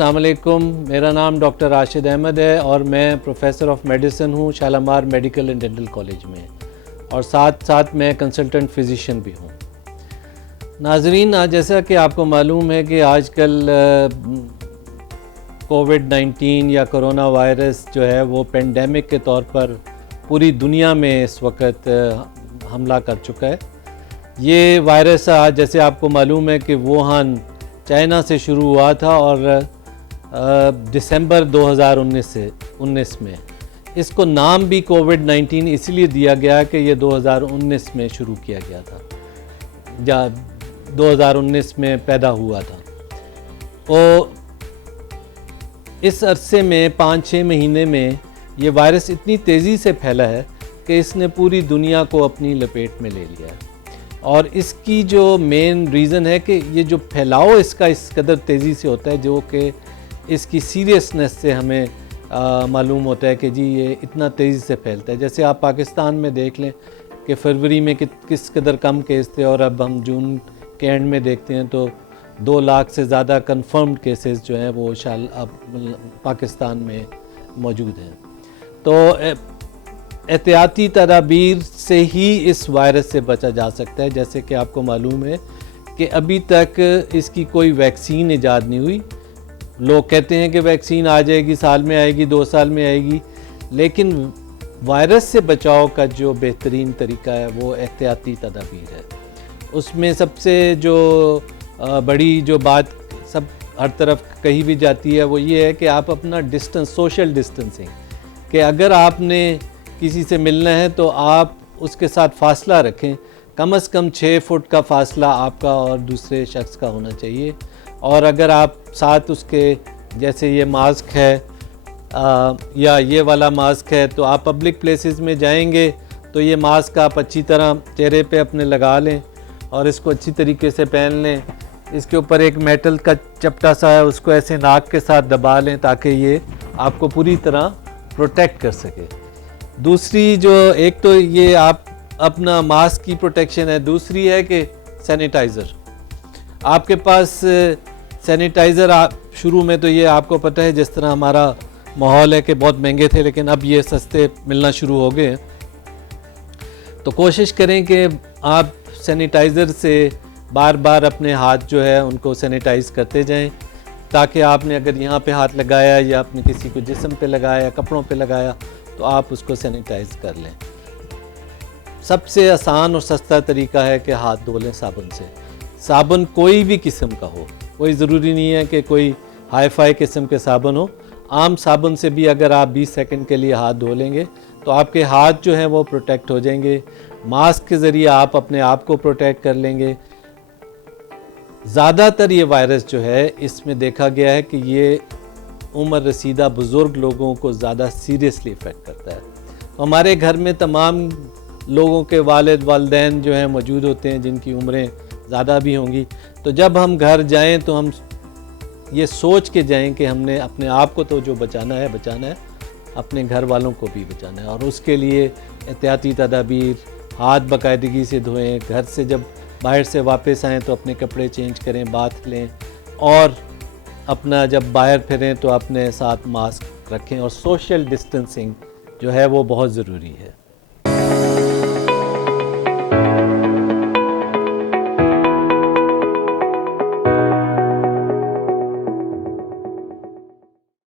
अस्सलाम वालेकुम। मेरा नाम डॉक्टर राशिद अहमद है और मैं प्रोफेसर ऑफ मेडिसिन हूँ Shalamar medical and dental college में, और साथ साथ मैं कंसल्टेंट फिजिशियन भी हूँ। नाजरीन, आज जैसा कि आपको मालूम है कि आजकल कोविड-19 या कोरोना वायरस जो है वो पेंडेमिक के तौर पर पूरी दुनिया में इस वक्त हमला कर चुका है। ये वायरस आज जैसे आपको मालूम है कि वुहान चाइना से शुरू हुआ था और दिसंबर 2019 में इसको नाम भी कोविड-19 इसलिए दिया गया कि ये 2019 में शुरू किया गया था या 2019 में पैदा हुआ था। तो इस अरसे में 5-6 महीने में ये वायरस इतनी तेज़ी से फैला है कि इसने पूरी दुनिया को अपनी लपेट में ले लिया है। और इसकी जो मेन रीज़न है कि ये जो फैलाव इसका इस कदर तेज़ी से होता है, जो कि इसकी सीरियसनेस से हमें मालूम होता है कि जी ये इतना तेज़ी से फैलता है। जैसे आप पाकिस्तान में देख लें कि फरवरी में किस कदर कम केस थे और अब हम जून के एंड में देखते हैं तो 2 लाख से ज़्यादा कंफर्म्ड केसेस जो हैं वो अब पाकिस्तान में मौजूद हैं। तो एहतियाती तदाबीर से ही इस वायरस से बचा जा सकता है। जैसे कि आपको मालूम है कि अभी तक इसकी कोई वैक्सीन ईजाद नहीं हुई। लोग कहते हैं कि वैक्सीन आ जाएगी, साल में आएगी, 2 साल में आएगी, लेकिन वायरस से बचाव का जो बेहतरीन तरीका है वो एहतियाती तदाबीर है। उसमें सबसे जो बड़ी जो बात सब हर तरफ कही भी जाती है वो ये है कि आप अपना डिस्टेंस, सोशल डिस्टेंसिंग, कि अगर आपने किसी से मिलना है तो आप उसके साथ फासला रखें, कम से कम 6 फुट का फासला आपका और दूसरे शख्स का होना चाहिए। और अगर आप साथ उसके, जैसे ये मास्क है या ये वाला मास्क है, तो आप पब्लिक प्लेसेस में जाएंगे तो ये मास्क आप अच्छी तरह चेहरे पे अपने लगा लें और इसको अच्छी तरीके से पहन लें। इसके ऊपर एक मेटल का चपटा सा है, उसको ऐसे नाक के साथ दबा लें ताकि ये आपको पूरी तरह प्रोटेक्ट कर सके। दूसरी जो, एक तो ये आप अपना मास्क की प्रोटेक्शन है, दूसरी है कि सैनिटाइज़र। आपके पास सैनिटाइज़र शुरू में तो ये आपको पता है जिस तरह हमारा माहौल है कि बहुत महंगे थे, लेकिन अब ये सस्ते मिलना शुरू हो गए हैं। तो कोशिश करें कि आप सैनिटाइज़र से बार बार अपने हाथ जो है उनको सैनिटाइज़ करते जाएं, ताकि आपने अगर यहाँ पे हाथ लगाया या आपने किसी को जिस्म पे लगाया या कपड़ों पे लगाया तो आप उसको सैनिटाइज़ कर लें। सबसे आसान और सस्ता तरीका है कि हाथ धो लें साबुन से। साबुन कोई भी किस्म का हो, कोई ज़रूरी नहीं है कि कोई हाई फाई किस्म के साबुन हो। आम साबुन से भी अगर आप 20 सेकंड के लिए हाथ धो लेंगे तो आपके हाथ जो हैं वो प्रोटेक्ट हो जाएंगे। मास्क के ज़रिए आप अपने आप को प्रोटेक्ट कर लेंगे। ज़्यादातर ये वायरस जो है इसमें देखा गया है कि ये उम्र रसीदा बुज़ुर्ग लोगों को ज़्यादा सीरियसली इफ़ेक्ट करता है। तो हमारे घर में तमाम लोगों के वालिद वालिदैन जो हैं मौजूद होते हैं जिनकी उम्रें ज़्यादा भी होंगी। तो जब हम घर जाएं तो हम ये सोच के जाएं कि हमने अपने आप को तो जो बचाना है, अपने घर वालों को भी बचाना है। और उसके लिए एहतियाती तदाबीर, हाथ बाकायदगी से धोएं, घर से जब बाहर से वापस आएँ तो अपने कपड़े चेंज करें, बाथ लें, और अपना जब बाहर फिरें तो अपने साथ मास्क रखें। और सोशल डिस्टेंसिंग जो है वो बहुत ज़रूरी है।